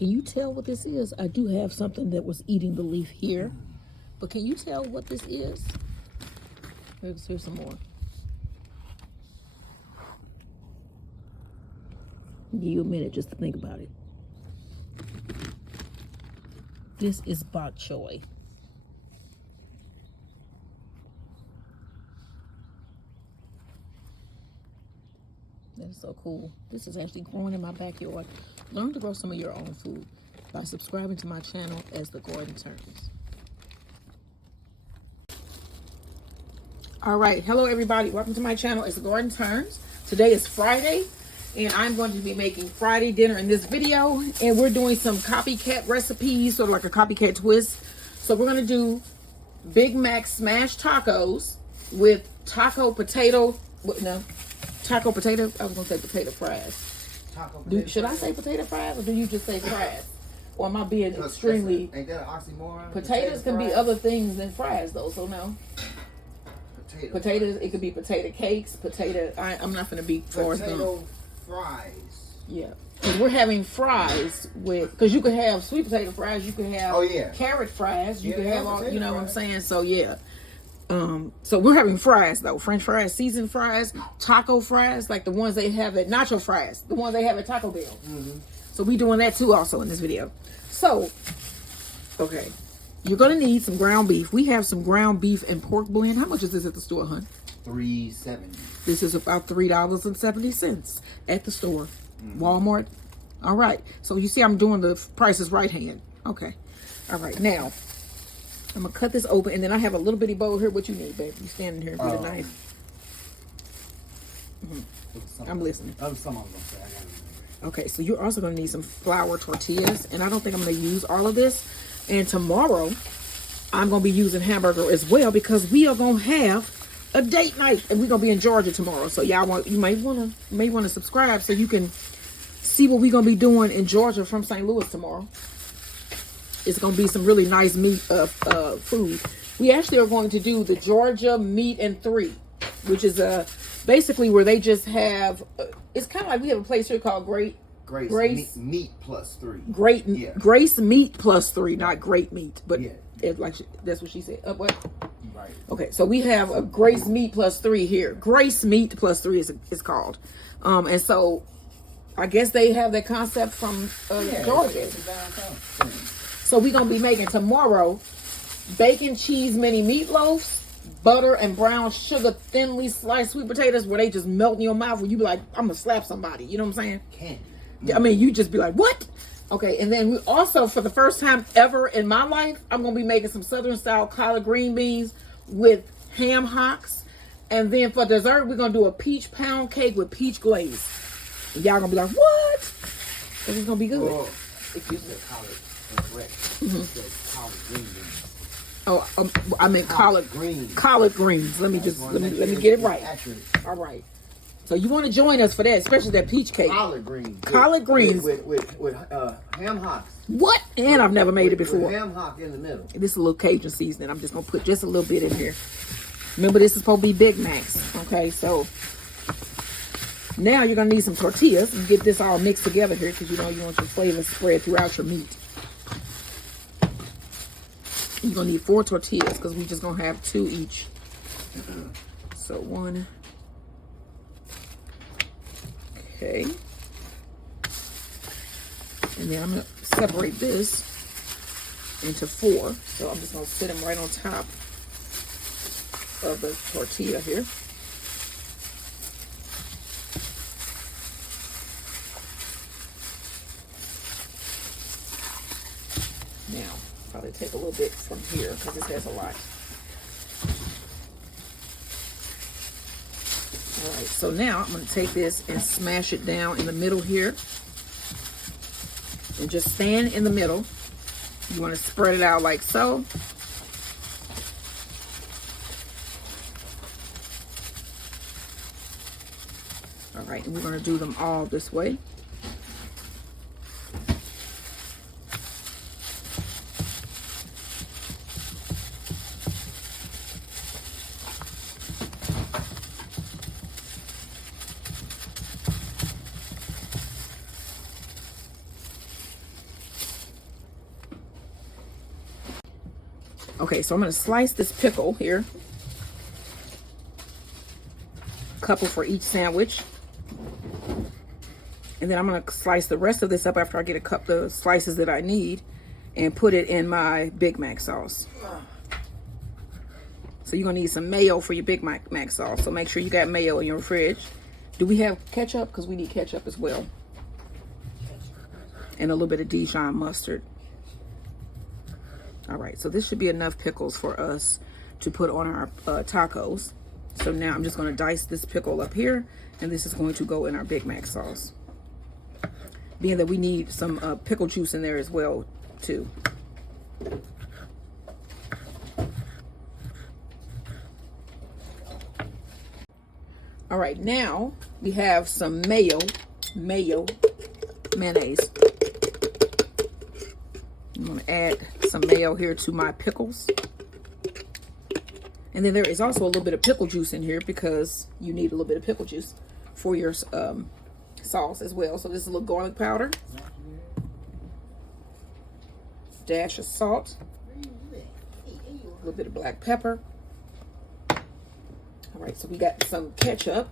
Can you tell what this is? I do have something that was eating the leaf here. But can you tell what this is? Here's some more. Give you a minute just to think about it. This is bok choy. That is so cool. This is actually growing in my backyard. Learn to grow some of your own food by subscribing to my channel as the garden turns. All right, hello everybody. Welcome to my channel as the garden turns. Today is Friday, and I'm going to be making Friday dinner in this video. And we're doing some copycat recipes, sort of like a copycat twist. So we're gonna do Big Mac smashed tacos with taco potato. Taco potato. I was gonna say potato fries. Should I say potato fries, or do you just say fries? Or am I being extremely? Ain't that an oxymoron? Potatoes can be other things than fries, though. So no. Potatoes. It could be potato cakes. I'm not gonna be potato fries. Yeah, because we're having fries with. Because you could have sweet potato fries. You could have carrot fries. You could have all. You know what I'm saying? So yeah. So we're having fries though. French fries, seasoned fries, taco fries, like the ones they have at Nacho fries, the ones they have at Taco Bell. So we doing that too also in this video. So, okay. You're gonna need some ground beef. We have some ground beef and pork blend. How much is this at the store, hun? $3.70. This is about $3.70 at the store. Walmart. All right. So you see I'm doing the prices right hand. Okay. All right. Now, I'm gonna cut this open, and then I have a little bitty bowl here. What you need, baby? You standing here with a knife. I'm listening. Okay, so you're also gonna need some flour tortillas, and I don't think I'm gonna use all of this. And tomorrow, I'm gonna be using hamburger as well, because we are gonna have a date night, and we're gonna be in Georgia tomorrow. So you may wanna subscribe so you can see what we're gonna be doing in Georgia from St. Louis tomorrow. It's gonna be some really nice meat food. We actually are going to do the Georgia Meat and 3, which is basically where they just have. It's kind of like we have a place here called Grace Meat Plus 3. Grace Meat Plus 3, not Great Meat, but that's what she said. What? Right. Okay, so we have a Grace Meat Plus 3 here. Grace Meat Plus 3 is called, and so I guess they have that concept from Georgia. So we're gonna be making tomorrow bacon cheese mini meatloafs, butter and brown sugar thinly sliced sweet potatoes, where they just melt in your mouth, where you be like, I'm gonna slap somebody. You know what I'm saying? Candy. I mean, you just be like, what? Okay, and then we also, for the first time ever in my life, I'm gonna be making some Southern style collard green beans with ham hocks. And then for dessert, we're gonna do a peach pound cake with peach glaze. And y'all gonna be like, what? Because it's gonna be good. Well, excuse me, collard green beans. Oh, I meant collard greens. Collard greens. Let me get it right. All right. So you want to join us for that, especially that peach cake. Collard greens. Collard greens with ham hocks. What? And I've never made it before. With ham hock in the middle. This is a little Cajun seasoning. I'm just gonna put just a little bit in here. Remember, this is supposed to be Big Macs. Okay, so now you're gonna need some tortillas and get this all mixed together here, because you know you want your flavor spread throughout your meat. You're gonna need 4 tortillas, because we're just gonna have 2 each. So 1. Okay. And then I'm gonna separate this into 4. So I'm just gonna sit them right on top of the tortilla here. Now, probably take a little bit from here, because this has a lot. All right, so now I'm going to take this and smash it down in the middle here. And just stand in the middle. You want to spread it out like so. All right, and we're going to do them all this way. Okay, so I'm gonna slice this pickle here. A couple for each sandwich. And then I'm gonna slice the rest of this up after I get a couple of slices that I need and put it in my Big Mac sauce. So you're gonna need some mayo for your Big Mac sauce. So make sure you got mayo in your fridge. Do we have ketchup? Because we need ketchup as well. And a little bit of Dijon mustard. All right, so this should be enough pickles for us to put on our tacos. So now I'm just gonna dice this pickle up here, and this is going to go in our Big Mac sauce. Being that we need some pickle juice in there as well, too. All right, now we have some mayonnaise. I'm gonna add some mayo here to my pickles. And then there is also a little bit of pickle juice in here because you need a little bit of pickle juice for your sauce as well. So this is a little garlic powder. Dash of salt. A little bit of black pepper. All right, so we got some ketchup.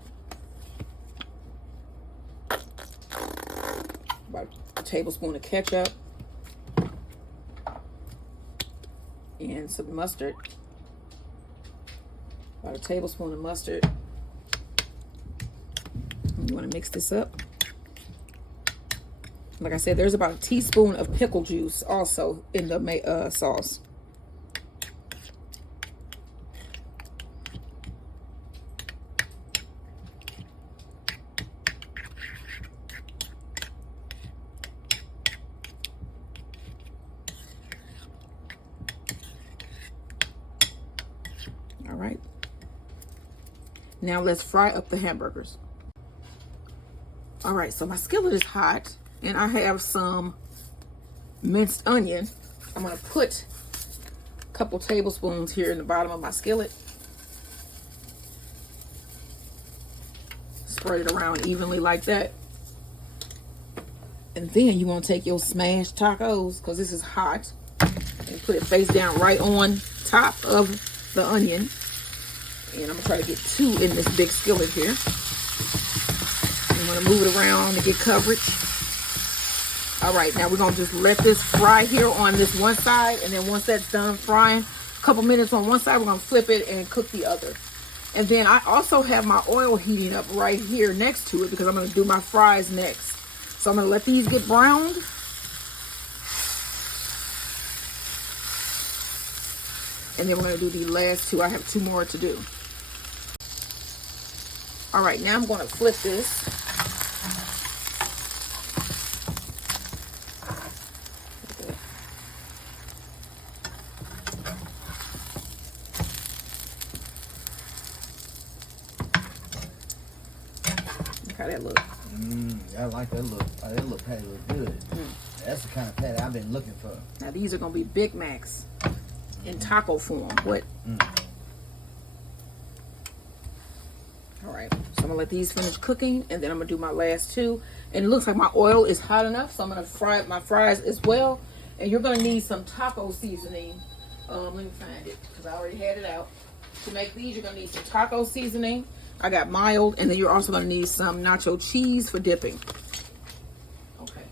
About a tablespoon of ketchup. And some mustard. About a tablespoon of mustard. You want to mix this up. Like I said, there's about a teaspoon of pickle juice also in the sauce. All right. Now let's fry up the hamburgers. All right, so my skillet is hot and I have some minced onion. I'm gonna put a couple tablespoons here in the bottom of my skillet. Spread it around evenly like that. And then you wanna take your smashed tacos, because this is hot, and put it face down right on top of the onion. And I'm gonna try to get 2 in this big skillet here. I'm gonna move it around to get coverage. All right, now we're gonna just let this fry here on this one side, and then once that's done frying, a couple minutes on one side, we're gonna flip it and cook the other. And then I also have my oil heating up right here next to it because I'm gonna do my fries next. So I'm gonna let these get browned. And then we're gonna do the last 2. I have 2 more to do. All right, now I'm gonna flip this. Look how that looks. I like that look. That patty look good. That's the kind of patty I've been looking for. Now these are gonna be Big Macs in taco form. What? All right, so I'm gonna let these finish cooking, and then I'm gonna do my last 2. And it looks like my oil is hot enough, so I'm gonna fry up my fries as well. And you're gonna need some taco seasoning. Let me find it because I already had it out. To make these, you're gonna need some taco seasoning. I got mild, and then you're also gonna need some nacho cheese for dipping. Okay.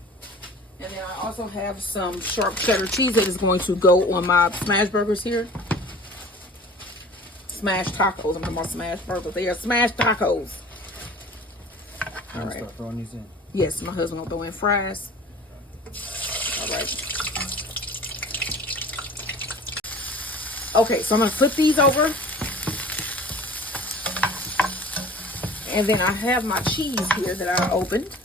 And then I also have some sharp cheddar cheese that is going to go on my smash burgers here. Smashed tacos. I'm talking about smashed burgers. They are smashed tacos. All right. Start throwing these in. Yes, my husband will throw in fries. All right. Okay, so I'm gonna flip these over. And then I have my cheese here that I opened.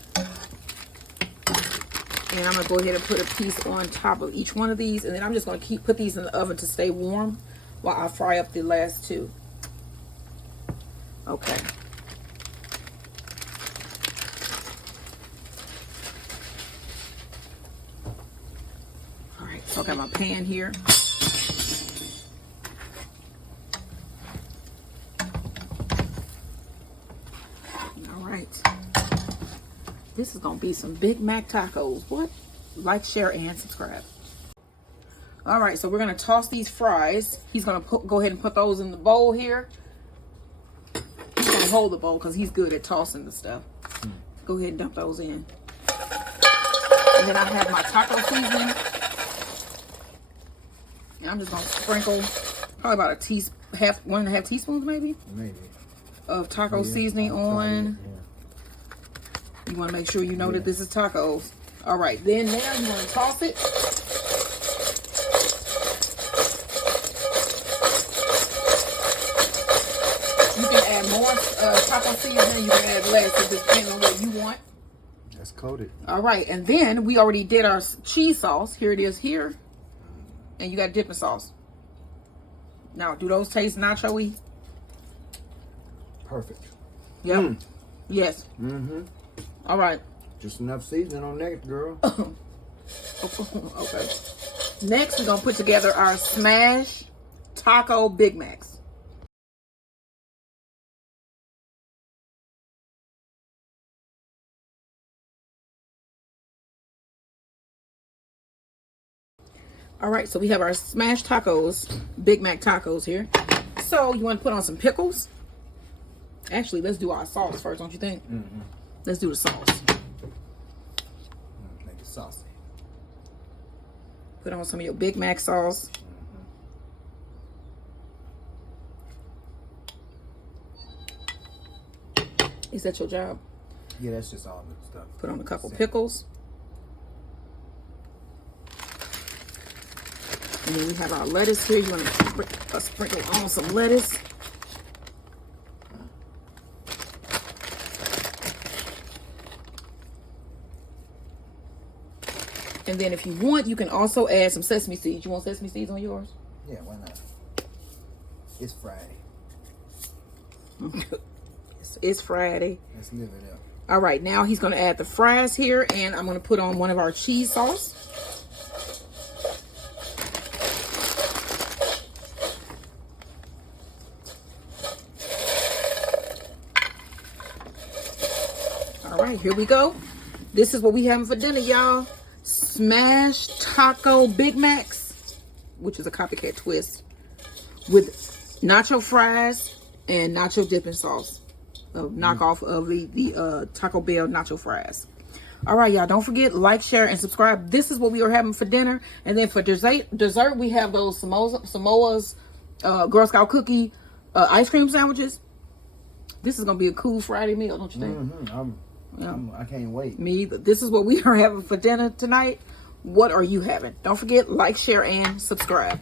And I'm gonna go ahead and put a piece on top of each one of these. And then I'm just gonna put these in the oven to stay warm while I fry up the last 2. Okay. All right, so I got my pan here. All right. This is gonna be some Big Mac tacos. What? Like, share, and subscribe. All right, so we're gonna toss these fries. He's gonna go ahead and put those in the bowl here. He's gonna hold the bowl because he's good at tossing the stuff. Go ahead and dump those in. And then I have my taco seasoning. And I'm just gonna sprinkle probably about a teaspoon, 1.5 teaspoons maybe? Maybe. Of taco seasoning on. You wanna make sure you know that this is tacos. All right, then now you wanna toss it. You can add more taco seasoning, you can add less, it depends on what you want. That's coated. All right, and then we already did our cheese sauce. Here it is here. And you got dipping sauce. Now, do those taste nacho-y? Perfect. Yep. Yes. Mm-hmm. All right. Just enough seasoning on that, girl. Okay. Next, we're going to put together our smash taco Big Macs. All right, so we have our smashed tacos, Big Mac tacos here. So you want to put on some pickles? Actually, let's do our sauce first, don't you think? Mm-hmm. Let's do the sauce. Make it saucy. Put on some of your Big Mac sauce. Mm-hmm. Is that your job? Yeah, that's just all the stuff. Put on a couple pickles. And then we have our lettuce here. You want to sprinkle on some lettuce. And then if you want, you can also add some sesame seeds. You want sesame seeds on yours? Yeah, why not? It's Friday. It's Friday. Let's live it up. All right, now he's going to add the fries here. And I'm going to put on one of our cheese sauce. All right, here we go. This is what we having for dinner, y'all. Smashed taco Big Macs, which is a copycat twist, with nacho fries and nacho dipping sauce. A knockoff of the Taco Bell nacho fries. All right, y'all. Don't forget, like, share, and subscribe. This is what we are having for dinner. And then for dessert we have those Samoa's Girl Scout cookie ice cream sandwiches. This is going to be a cool Friday meal, don't you think? Mm-hmm. I can't wait. Me either. This is what we are having for dinner tonight. What are you having? Don't forget, like, share, and subscribe.